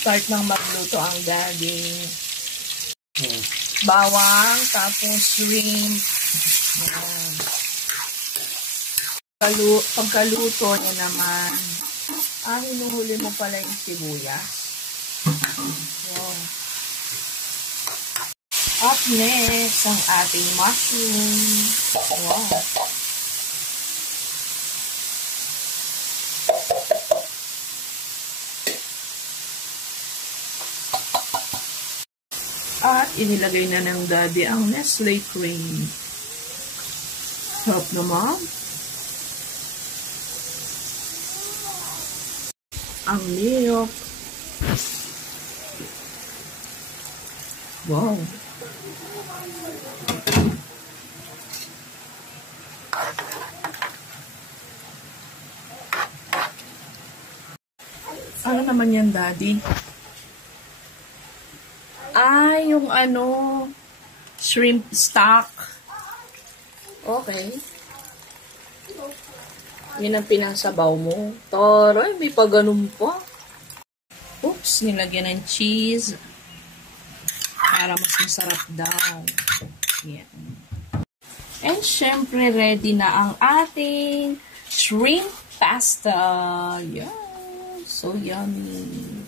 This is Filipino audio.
start ng magluto ang daddy. Bawang, tapos shrimp. Yan. Pagkaluto niya naman, hinuhuli mo pala yung sibuyas. Wow. Up next, ang ating mushroom. Wow. At inilagay na ng daddy ang Nestle cream. Sarap naman. Ang milk. Wow. Ano naman yan, daddy? Yung shrimp stock. Okay. Yan ang pinasabaw mo. Taray, may paganon pa. Oops, nilagyan ng cheese. Para mas masarap daw. Yan. And syempre, ready na ang ating shrimp pasta. Yeah, so yummy.